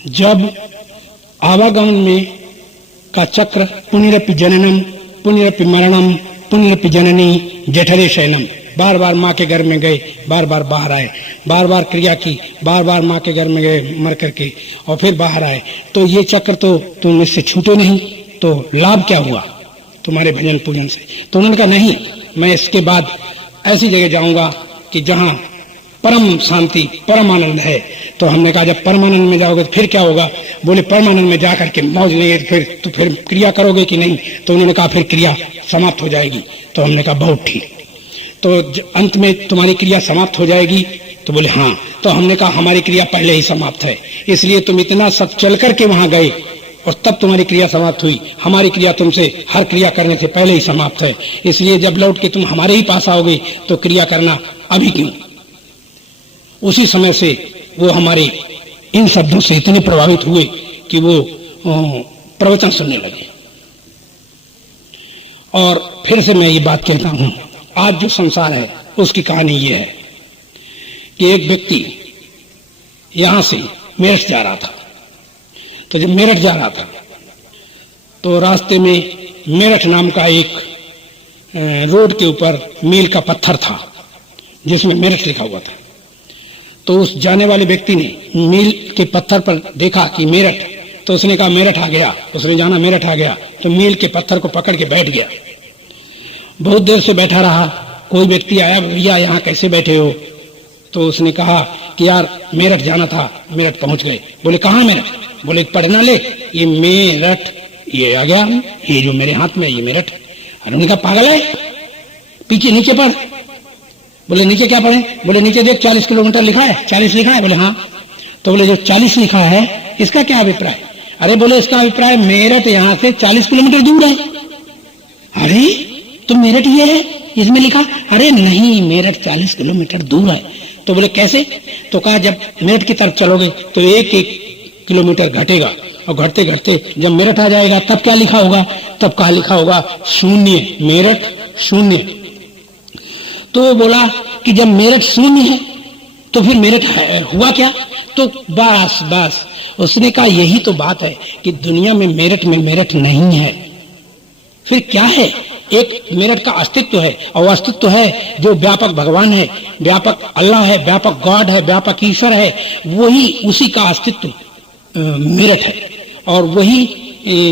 जब आवागमन में का चक्र पुनरपि जननम पुनरपि मरणम पुनरपि जननी जठरे शयनम, बार बार माँ के घर में गए, बार बार बाहर आए, बार बार क्रिया की, बार बार माँ के घर में गए मर करके और फिर बाहर आए, तो ये चक्र तो तुम इससे छूटे नहीं, तो लाभ क्या हुआ तुम्हारे भजन पूजन से? तो उन्होंने कहा नहीं, मैं इसके बाद ऐसी जगह जाऊंगा कि जहां परम शांति परम आनंद है। तो हमने कहा जब परमानंद में जाओगे तो फिर क्या होगा? बोले परमानंद में जाकर के मौज लेंगे तो फिर क्रिया करोगे कि नहीं? तो उन्होंने कहा फिर क्रिया समाप्त हो जाएगी। तो हमने कहा बहुत ठीक, तो अंत में तुम्हारी क्रिया समाप्त हो जाएगी? तो बोले हाँ। तो हमने कहा हमारी क्रिया पहले ही समाप्त है, इसलिए तुम इतना सब चल करके वहां गए और तब तुम्हारी क्रिया समाप्त हुई। हमारी क्रिया तुमसे हर क्रिया करने से पहले ही समाप्त है, इसलिए जब लौट के तुम हमारे ही पास आओगे तो क्रिया करना अभी क्यों? उसी समय से वो हमारे इन शब्दों से इतने प्रभावित हुए कि वो प्रवचन सुनने लगे। और फिर से मैं ये बात कहता हूं, आज जो संसार है उसकी कहानी ये है कि एक व्यक्ति यहां से मेरठ जा रहा था। तो जब मेरठ जा रहा था तो रास्ते में मेरठ नाम का एक रोड के ऊपर मील का पत्थर था जिसमें मेरठ लिखा हुआ था। तो उस जाने वाले व्यक्ति ने मील के पत्थर पर देखा कि मेरठ, तो उसने कहा मेरठ आ गया, उसने जाना मेरठ आ गया, तो मील के पत्थर को पकड़ के बैठ गया। बहुत देर से बैठा रहा, कोई व्यक्ति आया, भैया यहाँ कैसे बैठे हो? तो उसने कहा कि यार मेरठ जाना था, मेरठ पहुंच गए। बोले कहाँ मेरठ? बोले पढ़ना ले, ये मेरठ, ये आ गया, ये जो मेरे हाथ में ये मेरठ। उन्होंने कहा पागल है, पीछे नीचे पढ़। बोले नीचे क्या पढ़े? बोले नीचे देख 40 किलोमीटर लिखा है। 40 लिखा है? बोले हाँ। तो बोले जो 40 लिखा है इसका क्या अभिप्राय? अरे बोले इसका अभिप्राय मेरठ यहाँ से 40 किलोमीटर दूर है। अरे तो मेरठ ये है इसमें लिखा? अरे नहीं, मेरठ 40 किलोमीटर दूर है। तो बोले कैसे? तो कहा जब मेरठ की तरफ चलोगे तो एक एक किलोमीटर घटेगा और घटते घटते जब मेरठ आ जाएगा तब क्या लिखा होगा? तब क्या लिखा होगा? शून्य, मेरठ शून्य। तो बोला कि जब मेरठ शून्य है तो फिर मेरठ हुआ क्या? तो बस उसने कहा यही तो बात है कि दुनिया में मेरठ नहीं है, फिर क्या है? एक मेरठ का अस्तित्व है, और अस्तित्व है जो व्यापक भगवान है, व्यापक अल्लाह है, व्यापक गॉड है, व्यापक ईश्वर है, वही उसी का अस्तित्व मेरठ है। और वही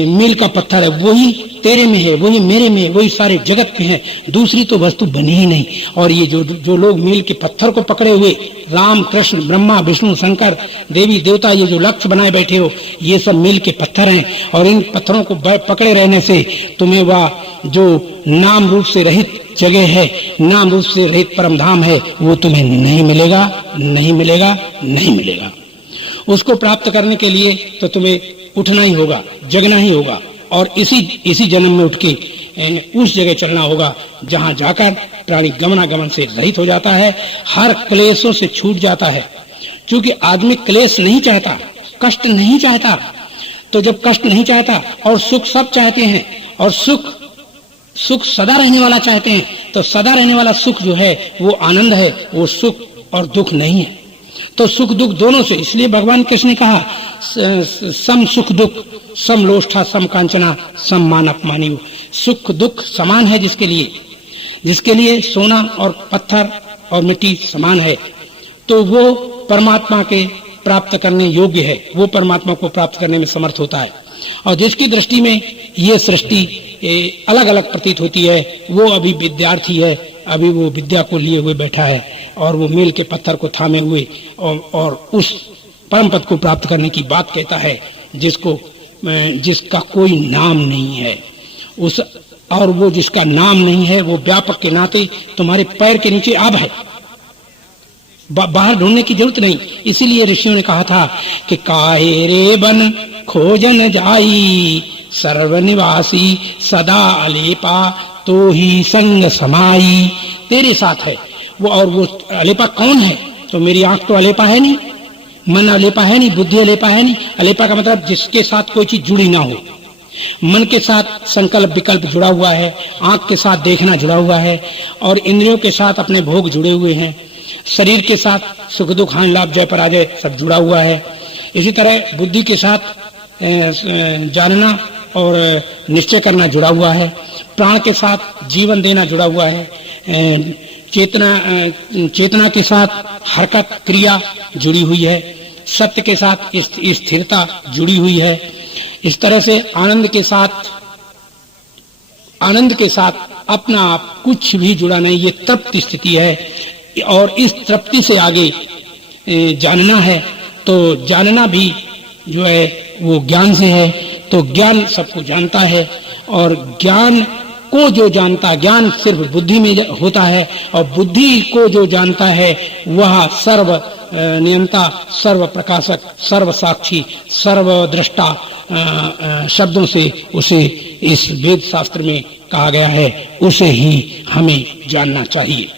मील का पत्थर है, वही तेरे में है, वही मेरे में है, वही सारे जगत में है, दूसरी तो वस्तु बनी ही नहीं। और ये जो लोग मील के पत्थर को पकड़े हुए, राम कृष्ण ब्रह्मा विष्णु शंकर देवी देवता, ये जो लक्ष्य बनाए बैठे हो, ये सब मील के पत्थर हैं। और इन पत्थरों को पकड़े रहने से तुम्हें वह जो नाम रूप से रहित जगह है, नाम रूप से रहित परम धाम है, वो तुम्हें नहीं मिलेगा, नहीं मिलेगा, नहीं मिलेगा। उसको प्राप्त करने के लिए तो तुम्हें उठना ही होगा, जगना ही होगा, और इसी जन्म में उठ के उस जगह चलना होगा जहां जाकर प्राणी गमनागमन से रहित हो जाता है, हर क्लेशों से छूट जाता है। क्योंकि आदमी क्लेश नहीं चाहता, कष्ट नहीं चाहता। तो जब कष्ट नहीं चाहता और सुख सब चाहते हैं, और सुख सदा रहने वाला चाहते हैं, तो सदा रहने वाला सुख जो है वो आनंद है, वो सुख और दुख नहीं है। तो सुख दुख दोनों से, इसलिए भगवान कृष्ण ने कहा सम सुख दुख सम लोष्ठा सम कांचना सम मान अपमानी। सुख दुख समान है जिसके लिए सोना और पत्थर और मिट्टी समान है, तो वो परमात्मा के प्राप्त करने योग्य है, वो परमात्मा को प्राप्त करने में समर्थ होता है। और जिसकी दृष्टि में ये सृष्टि अलग अलग प्रतीत होती है, वो अभी विद्यार्थी है, अभी वो विद्या को लिए हुए बैठा है, और वो मील के पत्थर को थामे हुए और उस परम पद को प्राप्त करने की बात कहता है जिसका कोई नाम नहीं है। और वो जिसका नाम नहीं है, वो व्यापक के नाते तुम्हारे पैर के नीचे अब है, बाहर ढूंढने की जरूरत नहीं। इसीलिए ऋषियों ने कहा था कि काहे रे बन खोजन जाई सर्वनिवासी सदा अलेपा तो ही संग समाई। तेरे साथ है वो, और वो अलेपा कौन है? तो मेरी आंख तो अलेपा है नहीं, मन अलेपा है नहीं, बुद्धि अलेपा है नहीं। अलेपा का मतलब जिसके साथ कोई चीज जुड़ी ना हो। मन के साथ संकल्प विकल्प जुड़ा हुआ है, आंख के साथ देखना जुड़ा हुआ है, और इंद्रियों के साथ अपने भोग जुड़े हुए हैं, शरीर के साथ सुख दुख हानि लाभ जय पराजय सब जुड़ा हुआ है। इसी तरह बुद्धि के साथ जानना और निश्चय करना जुड़ा हुआ है, प्राण के साथ जीवन देना जुड़ा हुआ है, चेतना के साथ हरकत क्रिया जुड़ी हुई है, सत्य के साथ स्थिरता जुड़ी हुई है। इस तरह से आनंद के साथ अपना आप कुछ भी जुड़ा नहीं, ये तृप्ति स्थिति है। और इस तृप्ति से आगे जानना है तो जानना भी जो है वो ज्ञान से है। तो ज्ञान सबको जानता है और ज्ञान को जो जानता, ज्ञान सिर्फ बुद्धि में होता है और बुद्धि को जो जानता है वह सर्व नियंता, सर्व प्रकाशक, सर्व साक्षी, सर्व दृष्टा शब्दों से उसे इस वेद शास्त्र में कहा गया है, उसे ही हमें जानना चाहिए।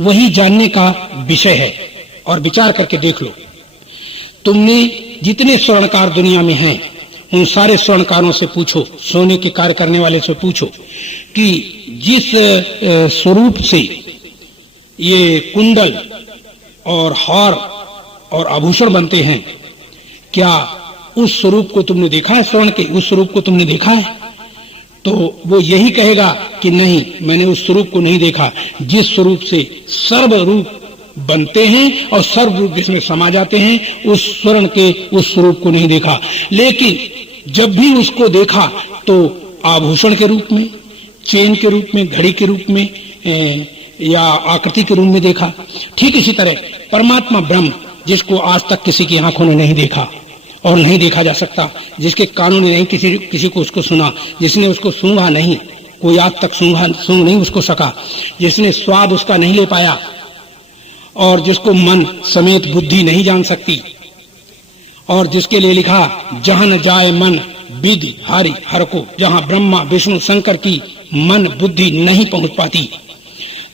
वही जानने का विषय है। और विचार करके देख लो, तुमने जितने स्वर्णकार दुनिया में हैं उन सारे स्वर्णकारों से पूछो, सोने के कार्य करने वाले से पूछो कि जिस स्वरूप से ये कुंडल और हार और आभूषण बनते हैं, क्या उस स्वरूप को तुमने देखा है? स्वर्ण के उस स्वरूप को तुमने देखा है? तो वो यही कहेगा कि नहीं, मैंने उस स्वरूप को नहीं देखा। जिस स्वरूप से सर्व रूप बनते हैं और सर्व रूप जिसमें समा जाते हैं, उस स्वर्ण के उस स्वरूप को नहीं देखा। लेकिन जब भी उसको देखा तो आभूषण के रूप में, चेन के रूप में, घड़ी के रूप में या आकृति के रूप में देखा। ठीक इसी तरह परमात्मा ब्रह्म, जिसको आज तक किसी की आंखों ने नहीं देखा और नहीं देखा जा सकता, जिसके कानों ने नहीं किसी को उसको सुना, जिसने उसको सूंघा नहीं, कोई आज तक सूंघ नहीं उसको सका, जिसने स्वाद उसका नहीं ले पाया और जिसको मन समेत बुद्धि नहीं जान सकती, और जिसके लिए लिखा जहां न जाए मन विधि हारी हर को, जहां ब्रह्मा विष्णु शंकर की मन बुद्धि नहीं पहुंच पाती,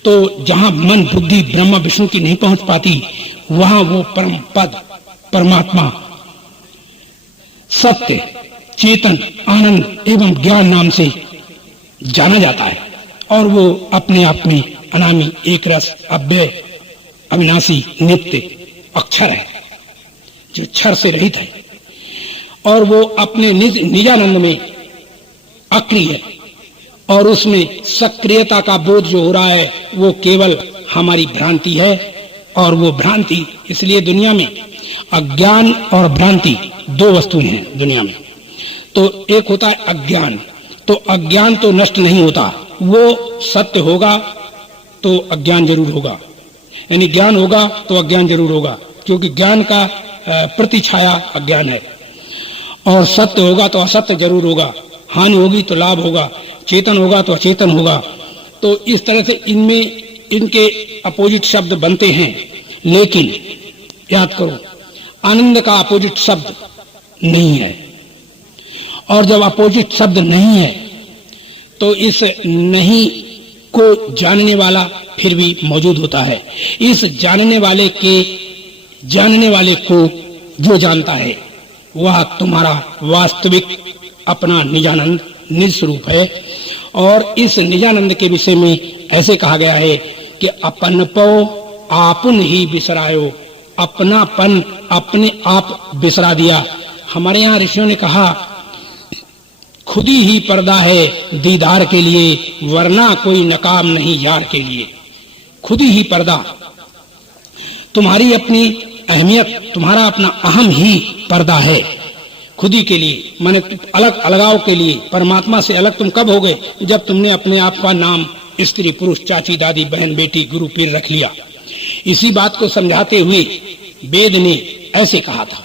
तो जहां मन बुद्धि ब्रह्मा विष्णु की नहीं पहुंच पाती, वहां वो परम पद परमात्मा सत्य, चेतन, आनंद एवं ज्ञान नाम से जाना जाता है। और वो अपने आप में अनामी, एक रस, अव्यय, अविनाशी, नित्य अक्षर है, जो क्षर से रहित है। और वो अपने निजानंद में अक्रिय है और उसमें सक्रियता का बोध जो हो रहा है वो केवल हमारी भ्रांति है। और वो भ्रांति, इसलिए दुनिया में अज्ञान और भ्रांति दो वस्तुएं हैं दुनिया में। तो एक होता है अज्ञान, तो अज्ञान तो नष्ट नहीं होता, वो सत्य होगा तो अज्ञान जरूर होगा, यानी ज्ञान होगा तो अज्ञान जरूर होगा, क्योंकि ज्ञान का प्रतिछाया अज्ञान है। और सत्य होगा तो असत्य जरूर होगा, हानि होगी तो लाभ होगा, चेतन होगा तो अचेतन होगा। तो इस तरह से इनमें इनके अपोजिट शब्द बनते हैं। लेकिन याद करो, आनंद का अपोजिट शब्द नहीं है। और जब अपोजिट शब्द नहीं है तो इस नहीं को जानने वाला फिर भी मौजूद होता है। इस जानने वाले को जो जानता है वह तुम्हारा वास्तविक अपना निजानंद, निज स्वरूप है। और इस निजानंद के विषय में ऐसे कहा गया है कि अपनपो आपुन ही बिसरायो, अपनापन अपने आप बिसरा दिया। हमारे यहाँ ऋषियों ने कहा खुद ही पर्दा है दीदार के लिए, वरना कोई नकाम नहीं यार के लिए। खुद ही पर्दा, तुम्हारी अपनी अहमियत, तुम्हारा अपना अहम ही पर्दा है खुद ही के लिए, माने अलगाव के लिए। परमात्मा से अलग तुम कब हो गए? जब तुमने अपने आप का नाम स्त्री पुरुष, चाची दादी, बहन बेटी, गुरु पीर रख लिया। इसी बात को समझाते हुए वेद ने ऐसे कहा था।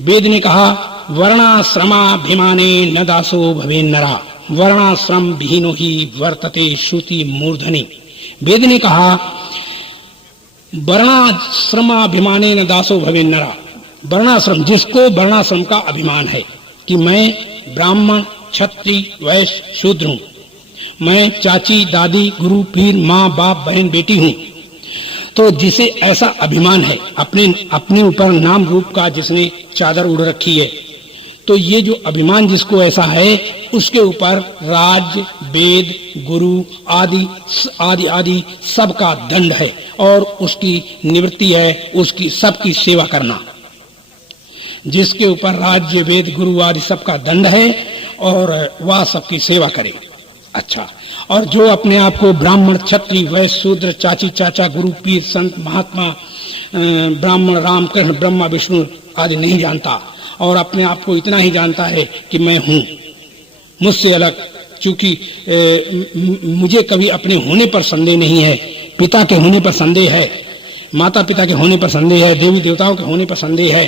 वेद ने कहा वर्णाश्रमाभिमाने न दासो भवेन नरा, वर्णाश्रम विहीनो ही वर्तते श्रुति मूर्धनि। वेद ने कहा वर्णाश्रमाभिमाने न दासो भवेन नरा, वर्णाश्रम, जिसको वर्णाश्रम का अभिमान है कि मैं ब्राह्मण, क्षत्रिय, वैश्य, शूद्र हूं, मैं चाची दादी, गुरु पीर, माँ बाप, बहन बेटी हूं, तो जिसे ऐसा अभिमान है अपने ऊपर नाम रूप का जिसने चादर उड़ रखी है, तो ये जो अभिमान जिसको ऐसा है उसके ऊपर राज, वेद, गुरु आदि आदि आदि सबका दंड है और उसकी निवृत्ति है उसकी सबकी सेवा करना। जिसके ऊपर राज्य वेद गुरु आदि सबका दंड है और वह सबकी सेवा करे। अच्छा, और जो अपने आप को ब्राह्मण, क्षत्रिय, वैश्य, शूद्र, चाची, चाचा, गुरु, पीर, संत, महात्मा, ब्राह्मण, राम, कृष्ण, ब्रह्मा, विष्णु आदि नहीं जानता और अपने आप को इतना ही जानता है कि मैं हूं, मुझसे अलग, क्योंकि मुझे कभी अपने होने पर संदेह नहीं है, पिता के होने पर संदेह है, माता पिता के होने पर संदेह है, देवी देवताओं के होने पर संदेह है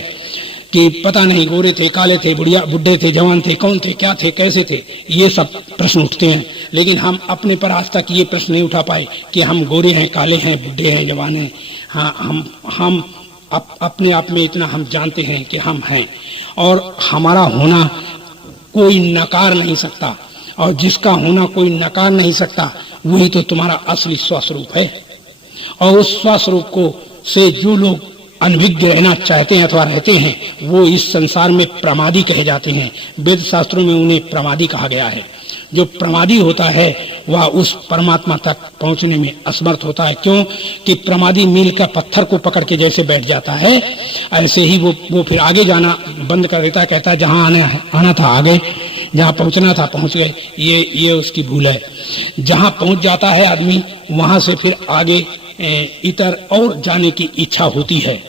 कि पता नहीं गोरे थे, काले थे, बुढ़िया, बुढ़े थे, जवान थे, कौन थे, क्या थे, कैसे थे, ये सब प्रश्न उठते हैं। लेकिन हम अपने पर आज तक ये प्रश्न नहीं उठा पाए कि हम गोरे हैं, काले हैं, बुढ़े हैं, जवान हैं। हाँ, हम अपने आप में इतना हम जानते हैं कि हम हैं और हमारा होना कोई नकार नहीं सकता, और जिसका होना कोई नकार नहीं सकता वही तो तुम्हारा असली स्वस्वरूप है। और उस स्वस्वरूप को से जो लोग अनभिज्ञ रहना चाहते हैं अथवा रहते हैं, वो इस संसार में प्रमादी कहे जाते हैं। वेद शास्त्रों में उन्हें प्रमादी कहा गया है। जो प्रमादी होता है वह उस परमात्मा तक पहुंचने में असमर्थ होता है। क्यों कि प्रमादी मील का पत्थर को पकड़ के जैसे बैठ जाता है, ऐसे ही वो फिर आगे जाना बंद कर देता है। कहता है जहां आना था आ गए, जहां पहुंचना था पहुंच गए। ये उसकी भूल है। जहां पहुंच जाता है आदमी, वहां से फिर आगे इतर और जाने की इच्छा होती है।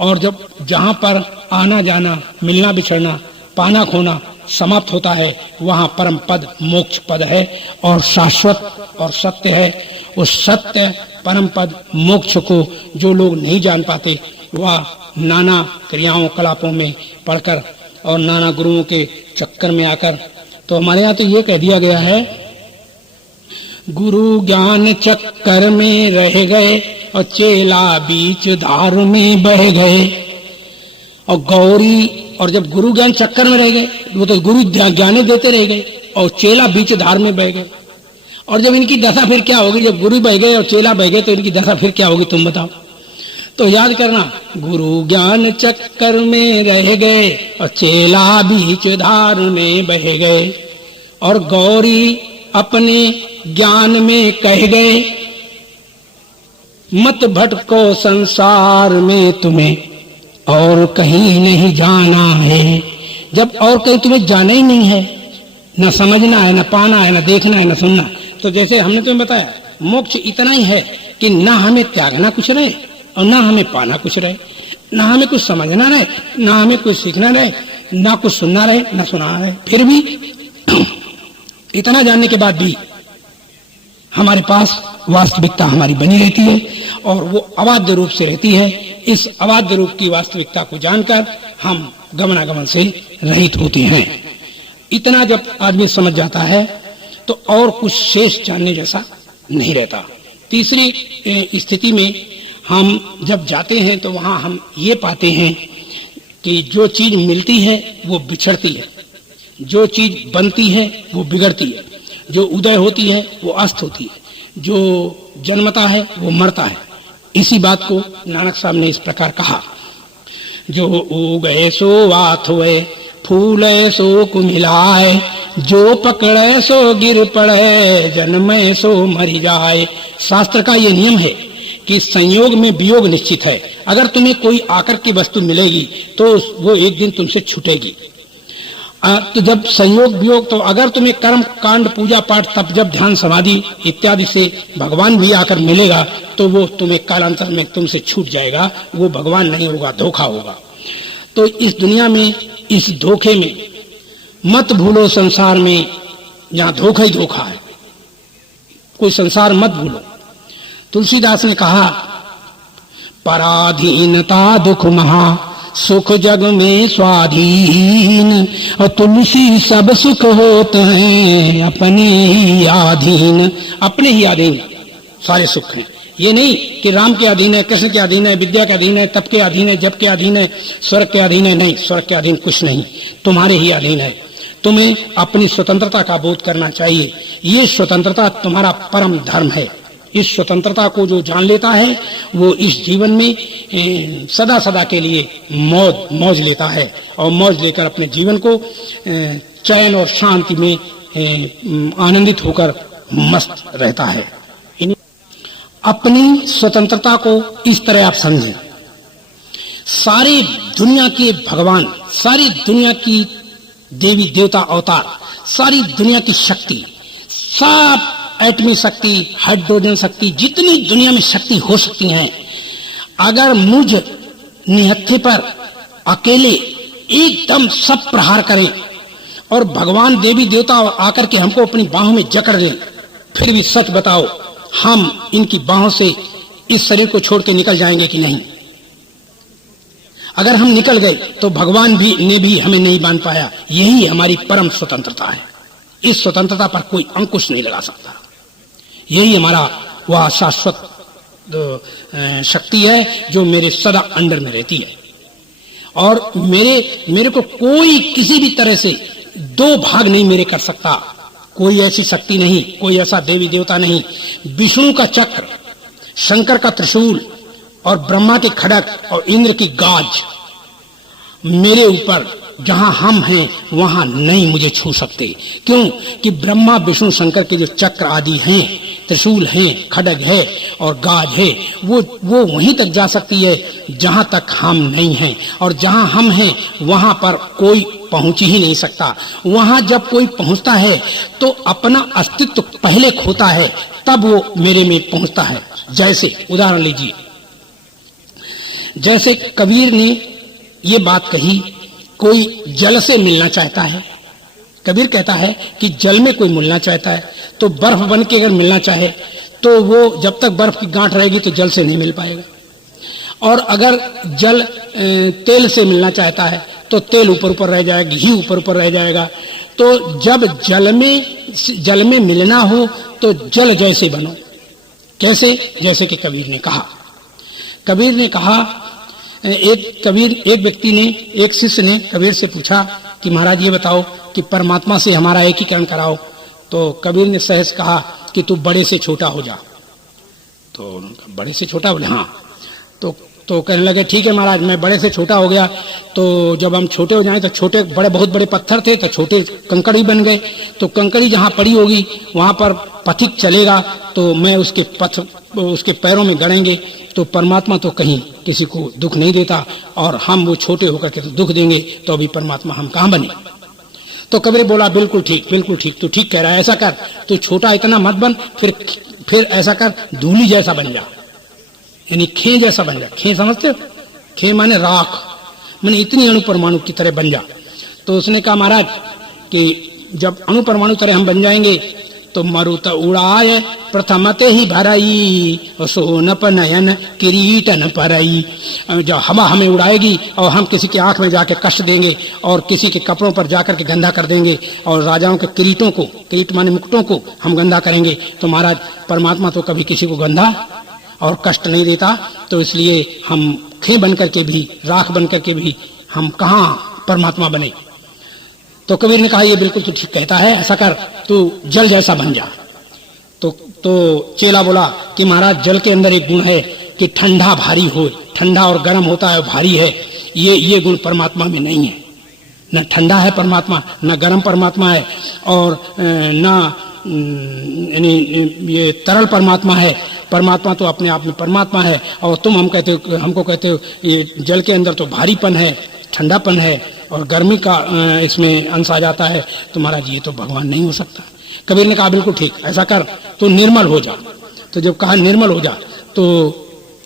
और जब जहां पर आना जाना, मिलना बिछड़ना, पाना खोना समाप्त होता है, वहां परम पद मोक्ष पद है और शाश्वत और सत्य है। उस सत्य परम पद मोक्ष को जो लोग नहीं जान पाते, वह नाना क्रियाओं कलापों में पढ़कर और नाना गुरुओं के चक्कर में आकर, तो हमारे यहाँ तो ये कह दिया गया है, गुरु ज्ञान चक्कर में रह गए और चेला बीच धार में बह गए। और गौरी, और जब गुरु ज्ञान चक्कर में रह गए, वो तो गुरु ज्ञान देते रह गए और चेला बीच धार में बह गए। और जब इनकी दशा फिर क्या होगी? जब गुरु बह गए और चेला बह गए तो इनकी दशा फिर क्या होगी, तुम बताओ। तो याद करना, गुरु ज्ञान चक्कर में रह गए और चेला बीच धार में बह गए। और गौरी अपने ज्ञान में कह गए, मत भटको संसार में, तुम्हें और कहीं नहीं जाना है। जब और कहीं तुम्हें जाना ही नहीं है, न समझना है, न पाना है, न देखना है, न सुनना, तो जैसे हमने तुम्हें बताया, मोक्ष इतना ही है कि ना हमें त्यागना कुछ रहे और ना हमें पाना कुछ रहे, ना हमें कुछ समझना रहे, ना हमें कुछ सीखना रहे, ना कुछ सुनना रहे, ना सुना रहे। फिर भी इतना जानने के बाद भी हमारे पास वास्तविकता हमारी बनी रहती है और वो अबाध्य रूप से रहती है। इस अबाध्य रूप की वास्तविकता को जानकर हम गमनागमन से रहित होते हैं। इतना जब आदमी समझ जाता है तो और कुछ शेष जानने जैसा नहीं रहता। तीसरी स्थिति में हम जब जाते हैं तो वहां हम ये पाते हैं कि जो चीज मिलती है वो बिछड़ती है, जो चीज बनती है वो बिगड़ती है, जो उदय होती है वो अस्त होती है, जो जन्मता है वो मरता है। इसी बात को नानक साहब ने इस प्रकार कहा, जो उगए सो आत हुए, फूले सो कुमिलाए, जो पकड़े सो गिर पड़े, जन्मे सो मर जाए। शास्त्र का ये नियम है कि संयोग में वियोग निश्चित है। अगर तुम्हें कोई आकर की वस्तु मिलेगी तो वो एक दिन तुमसे छूटेगी। तो जब संयोग वियोग, तो अगर तुम्हें कर्म कांड पूजा पाठ तप जब ध्यान समाधि इत्यादि से भगवान भी आकर मिलेगा तो वो तुम्हें कालांतर में तुमसे छूट जाएगा, वो भगवान नहीं होगा, धोखा होगा। तो इस दुनिया में, इस धोखे में मत भूलो, संसार में जहां धोखा ही धोखा है, कोई संसार मत भूलो। तुलसीदास ने कहा, पराधीनता दुख महा, सुख जग में स्वाधीन, और तुलसी सब सुख होते हैं अपने ही अधीन। अपने ही अधीन सारे सुख हैं। ये नहीं कि राम के अधीन है, कृष्ण के अधीन है, विद्या के अधीन है, तप के अधीन है, जप के अधीन है, स्वर्ग के अधीन है। नहीं, स्वर्ग के अधीन कुछ नहीं, तुम्हारे ही अधीन है। तुम्हें अपनी स्वतंत्रता का बोध करना चाहिए। ये स्वतंत्रता तुम्हारा परम धर्म है। इस स्वतंत्रता को जो जान लेता है वो इस जीवन में सदा सदा के लिए मौज लेता है और मौज लेकर अपने जीवन को चैन और शांति में आनंदित होकर मस्त रहता है। अपनी स्वतंत्रता को इस तरह आप समझें, सारी दुनिया के भगवान, सारी दुनिया की देवी देवता अवतार, सारी दुनिया की शक्ति, सब एटमी शक्ति, हाइड्रोजन शक्ति, जितनी दुनिया में शक्ति हो सकती हैं, अगर मुझ निहत्थे पर अकेले एकदम सब प्रहार करें और भगवान देवी देवता आकर के हमको अपनी बाहों में जकड़ दें, फिर भी सच बताओ हम इनकी बाहों से इस शरीर को छोड़ के निकल जाएंगे कि नहीं? अगर हम निकल गए तो भगवान ने भी हमें नहीं बांध पाया। यही हमारी परम स्वतंत्रता है। इस स्वतंत्रता पर कोई अंकुश नहीं लगा सकता। यही हमारा वह शाश्वत शक्ति है जो मेरे सदा अंडर में रहती है। और मेरे को कोई किसी भी तरह से दो भाग नहीं मेरे कर सकता। कोई ऐसी शक्ति नहीं, कोई ऐसा देवी देवता नहीं। विष्णु का चक्र, शंकर का त्रिशूल और ब्रह्मा के खड़ग और इंद्र की गाज मेरे ऊपर जहां हम हैं वहां नहीं मुझे छू सकते। क्यों? कि ब्रह्मा विष्णु शंकर के जो चक्र आदि हैं, त्रिशूल हैं, खड़ग है और गाज है, वो वहीं तक जा सकती है जहां तक हम नहीं हैं। और जहां हम हैं वहां पर कोई पहुंच ही नहीं सकता। वहां जब कोई पहुंचता है तो अपना अस्तित्व पहले खोता है, तब वो मेरे में पहुंचता है। जैसे उदाहरण लीजिए, जैसे कबीर ने ये बात कही, कोई जल से मिलना चाहता है। कबीर कहता है कि जल में कोई मिलना चाहता है तो बर्फ बन के अगर मिलना चाहे तो वो जब तक बर्फ की गांठ रहेगी तो जल से नहीं मिल पाएगा। और अगर जल तेल से मिलना चाहता है तो तेल ऊपर ऊपर रह जाएगा, घी ऊपर ऊपर रह जाएगा। तो जब जल में मिलना हो तो जल जैसे बनो। कैसे? जैसे कि कबीर ने कहा, एक व्यक्ति ने, एक शिष्य ने कबीर से पूछा कि महाराज ये बताओ कि परमात्मा से हमारा एकीकरण कराओ। तो कबीर ने सहज कहा कि तू बड़े से छोटा हो जा। तो बड़े से छोटा बोले हाँ। तो कहने लगे ठीक है महाराज, मैं बड़े से छोटा हो गया। तो जब हम छोटे हो जाएं तो छोटे बड़े बहुत बड़े पत्थर थे तो छोटे कंकड़ी बन गए। तो कंकड़ी जहां पड़ी होगी वहां पर पथिक चलेगा तो मैं उसके पैरों में गड़ेंगे। तो परमात्मा तो कहीं किसी को दुख नहीं देता और हम वो छोटे होकर के तो दुख देंगे, तो अभी परमात्मा हम कहां बने? तो कबीर बोला बिल्कुल ठीक, तू ठीक कह रहा है। ऐसा कर, तू छोटा इतना मत बन, फिर ऐसा कर, धूली जैसा बन जा, यानी खे जैसा बन जा। खे समझते हो? खे माने राख, माने इतनी अणु परमाणु की तरह बन जा। तो उसने कहा महाराज कि जब अणु परमाणु तरह हम बन जाएंगे तो मरुत उड़ाए प्रथमते ही भराई सोनप नयन किरीटन परई। जब हवा हमें उड़ाएगी और हम किसी की आंख में जाके कष्ट देंगे और किसी के कपड़ों पर जाकर के गंदा कर देंगे और राजाओं के किरीटों को, किरीट माने मुकुटों को हम गंदा करेंगे, तो महाराज परमात्मा तो कभी किसी को गंदा और कष्ट नहीं देता। तो इसलिए हम खे बन करके भी, राख बन करके भी हम कहाँ परमात्मा बने? तो कबीर ने कहा ये बिल्कुल तू ठीक कहता है, ऐसा कर, तू जल जैसा बन जा। तो चेला बोला कि महाराज जल के अंदर एक गुण है कि ठंडा भारी हो, ठंडा और गर्म होता है, भारी है। ये गुण परमात्मा में नहीं है। न ठंडा है परमात्मा, न गर्म परमात्मा है, और न ये तरल परमात्मा है। परमात्मा तो अपने आप में परमात्मा है। और तुम हमको कहते हो ये जल के अंदर तो भारीपन है, ठंडापन है और गर्मी का इसमें अंश आ जाता है। तो महाराज ये तो भगवान नहीं हो सकता। कबीर ने कहा बिल्कुल ठीक, ऐसा कर, तू निर्मल हो जा। तो जब कहा निर्मल हो जा, तो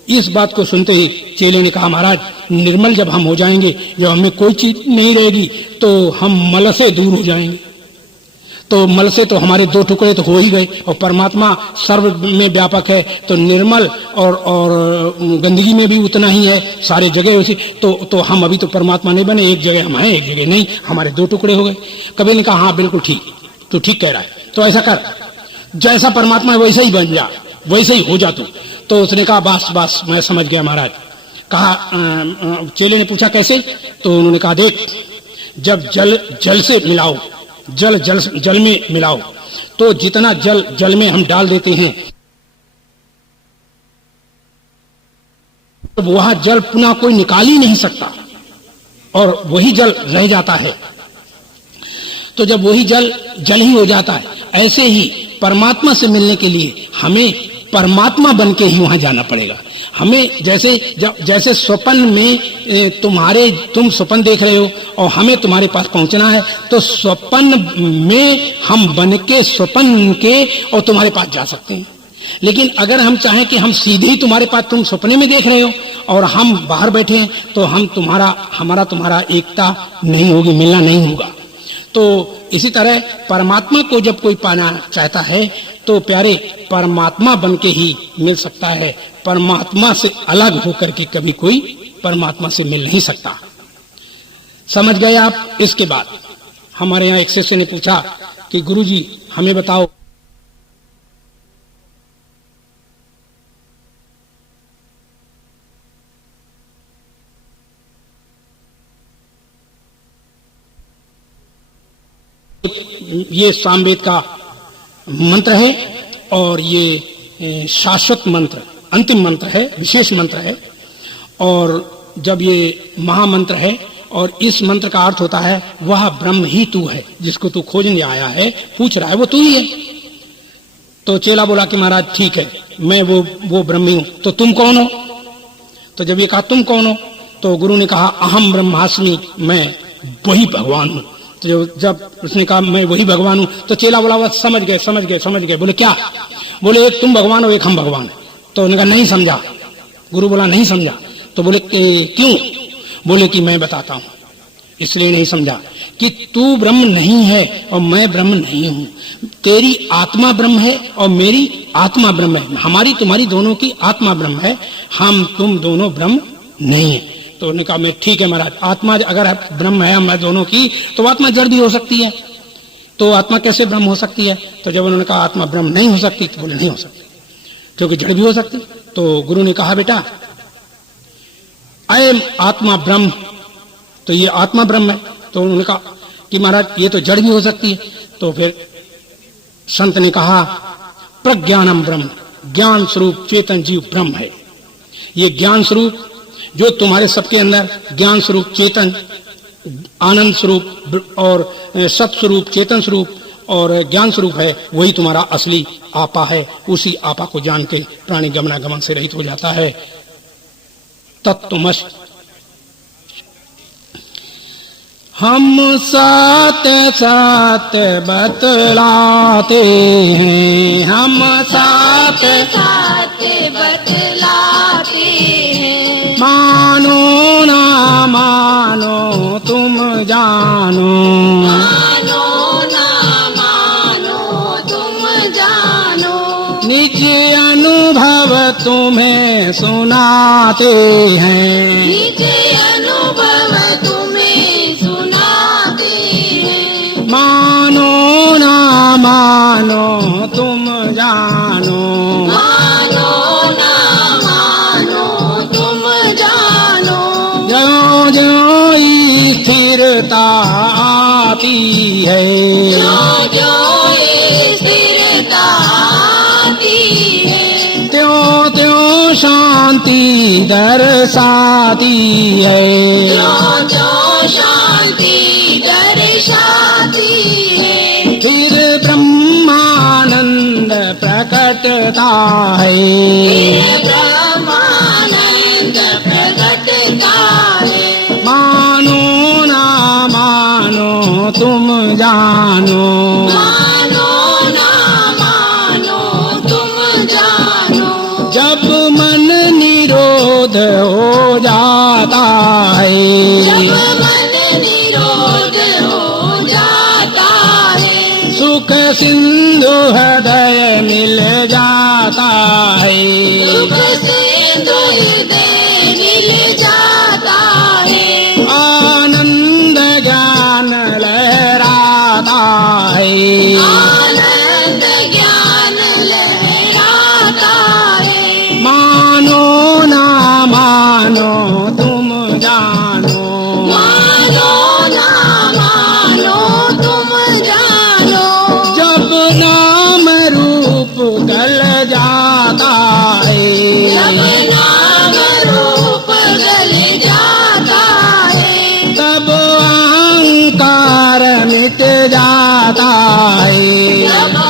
इस बात को सुनते ही चेले ने कहा महाराज निर्मल जब हम हो जाएंगे, जब हमें कोई चीज नहीं रहेगी तो हम मल से दूर हो जाएंगे। तो मल से तो हमारे दो टुकड़े तो हो ही गए, और परमात्मा सर्व में व्यापक है तो निर्मल और गंदगी में भी उतना ही है, सारे जगह उसी। तो हम अभी तो परमात्मा नहीं बने, एक जगह हम हैं एक जगह नहीं, हमारे दो टुकड़े हो गए। कबीर ने कहा हाँ बिल्कुल ठीक, तू ठीक कह रहा है, तो ऐसा कर, जैसा परमात्मा है वैसे ही बन जा, वैसे ही हो जा तू। तो उसने कहा बस मैं समझ गया महाराज। कहा चेले ने पूछा कैसे? तो उन्होंने कहा देख, जब जल से मिलाओ, जल में मिलाओ, तो जितना जल में हम डाल देते हैं तो वह जल पुनः कोई निकाल ही नहीं सकता और वही जल रह जाता है। तो जब वही जल ही हो जाता है, ऐसे ही परमात्मा से मिलने के लिए हमें परमात्मा बन के ही वहां जाना पड़ेगा हमें। जैसे स्वप्न में तुम स्वप्न देख रहे हो और हमें तुम्हारे पास पहुंचना है, तो स्वप्न में हम बन के स्वप्न के और तुम्हारे पास जा सकते हैं। लेकिन अगर हम चाहें कि हम सीधे ही तुम्हारे पास, तुम सपने में देख रहे हो और हम बाहर बैठे हैं, तो हमारा तुम्हारा एकता नहीं होगी, मिलना नहीं होगा। तो इसी तरह परमात्मा को जब कोई पाना चाहता है तो प्यारे परमात्मा बन के ही मिल सकता है। परमात्मा से अलग होकर के कभी कोई परमात्मा से मिल नहीं सकता। समझ गए आप? इसके बाद हमारे यहाँ एक शिष्य ने पूछा कि गुरुजी हमें बताओ, ये सामवेद का मंत्र है और ये शाश्वत मंत्र, अंतिम मंत्र है, विशेष मंत्र है। और जब ये महामंत्र है और इस मंत्र का अर्थ होता है वह ब्रह्म ही तू है, जिसको तू खोजने आया है, पूछ रहा है, वो तू ही है। तो चेला बोला कि महाराज ठीक है, मैं वो ब्रह्म ही हूं, तो तुम कौन हो? तो जब ये कहा तुम कौन हो, तो गुरु ने कहा अहम ब्रह्मास्मि, मैं वही भगवान हूं। तो जब उसने कहा मैं वही भगवान हूं, तो चेला बोला वह समझ गए। बोले क्या? बोले एक तुम भगवान हो, एक हम भगवान है। तो उन्होंने कहा नहीं समझा। गुरु बोला नहीं समझा। तो बोले क्यों? बोले कि मैं बताता हूं, इसलिए नहीं समझा कि तू ब्रह्म नहीं है और मैं ब्रह्म नहीं हूं। तेरी आत्मा ब्रह्म है और मेरी आत्मा ब्रह्म है, हमारी तुम्हारी दोनों की आत्मा ब्रह्म है, हम तुम दोनों ब्रह्म नहीं है। तो उन्होंने कहा मैं ठीक है महाराज, आत्मा अगर ब्रह्म है मैं दोनों की, तो आत्मा जड़ भी हो सकती है, तो आत्मा कैसे ब्रह्म हो सकती है? तो जब उन्होंने कहा आत्मा ब्रह्म नहीं हो सकती, तो बोले नहीं हो सकती क्योंकि जड़ भी हो सकती। तो गुरु ने कहा बेटा अयम आत्मा ब्रह्म, तो ये आत्मा ब्रह्म है। तो उन्होंने कहा कि महाराज ये तो जड़ भी हो सकती है। तो फिर संत ने कहा प्रज्ञानम ब्रह्म, ज्ञान स्वरूप चेतन जीव ब्रह्म है। ये ज्ञान स्वरूप जो तुम्हारे सबके अंदर ज्ञान स्वरूप चेतन, आनंद स्वरूप और सत स्वरूप, चेतन स्वरूप और ज्ञान स्वरूप है, वही तुम्हारा असली आपा है। उसी आपा को जान के प्राणी गमनागमन से रहित हो जाता है। तत्वमसि हम साथ साथ बतलाते हैं, हम साथ साथ बतलाते हैं। मानो ना मानो तुम जानो, मानो ना मानो तुम जानो। निज अनुभव तुम्हें सुनाते हैं, निज अनुभव तुम्हें सुनाते हैं। मानो ना मानो तुम जानो, मानो ना मानो तुम जानो। ज्यों ज्यों स्थिरता आती है, ज्यों ज्यों स्थिरता आती है, त्यों त्यों शांति दर्शाती है, त्यों त्यों शांति दर्शाती है। फिर ब्रह्मानंद प्रकटता है, फिर ब्रह्मानंद प्रकटता है। मानो ना मानो तुम जानो, मानो ना मानो तुम जानो। जब मन निरोध हो जाता है, जब मन निरोध हो जाता है, सुख सिंधु हृदय मिल जाता है, सुख सिंधु हृदय मिल जाता है। आनंद ज्ञान लहराता है, आनंद ज्ञान लहराता है। मानो ना मानो तुम जानो, मानो ना मानो तुम जानो। जब नाम रूप गल जाता है, जब नाम रूप गल जाता है, तब अहंकार मिट जाता है, तब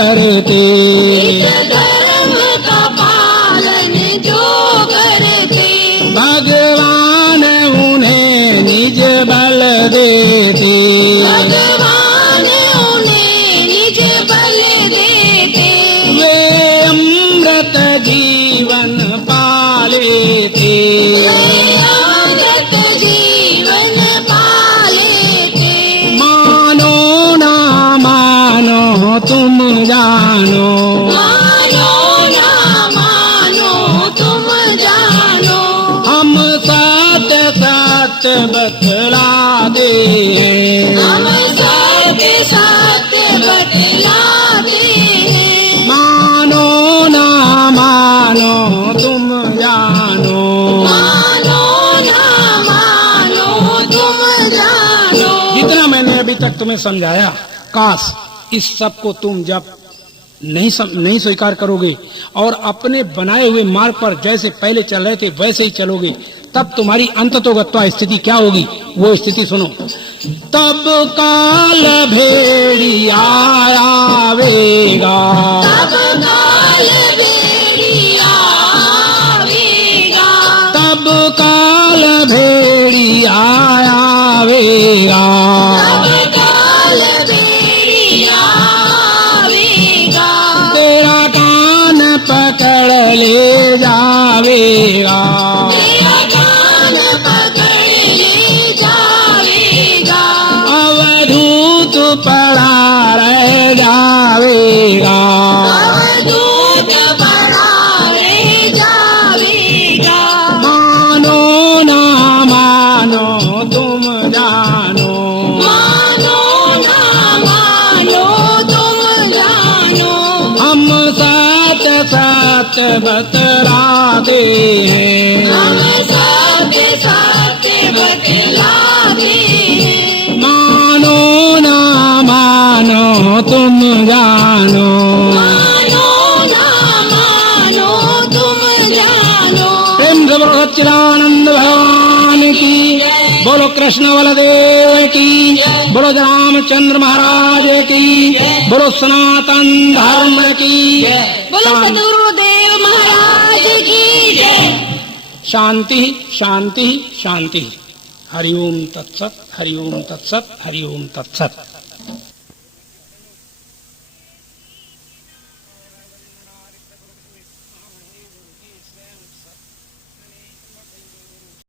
करते, धर्म का पालन जो करते, भगवान उन्हें निज बल देते, भगवान उन्हें निज बल देते, वे अमृत जीवन पालेते, अमृत जीवन पालेते। मानो ना मानो तुम जानो, मानो ना मानो तुम जानो, हम सत्य सत्य बतलाते हैं, हम सत्य सत्य बतलाते हैं। मानो ना मानो तुम जानो, मानो ना मानो तुम जानो। जितना मैंने अभी तक तुम्हें समझाया, काश इस सब को तुम जब नहीं स्वीकार करोगे और अपने बनाए हुए मार्ग पर जैसे पहले चल रहे थे वैसे ही चलोगे, तब तुम्हारी अंततोगत्वा स्थिति क्या होगी, वो स्थिति सुनो। तब काल भेड़िया आवेगा, तब काल भेड़िया आवेगा, तब काल भेड़िया आवेगा, तब काल भेड़िया आवेगा, तेरा कान पकड़ ले जावेगा, तेरा कान पकड़ ले जावेगा, अवधूत पड़ा रह जावेगा, अवधूत बड़ा रह जावेगा। मानो ना मानो तुम जानो, मानो ना मानो तुम जानो, हम सत्य सत्य बतलाते हैं, हम सत्य सत्य बतलाते हैं। मानो ना मानो तुम जानो, मानो ना मानो तुम जानो। प्रेम से बोलो सच्चिदानंद भगवान की, बोलो कृष्ण बलदेव की, बोलो रामचंद्र महाराज की, बोलो सनातन धर्म की, बोलो सदगुरुदेव महाराज की जय। शांति शांति शांति। हरि ओम तत्सत, हरि ओम तत्सत, हरि ओम तत्सत।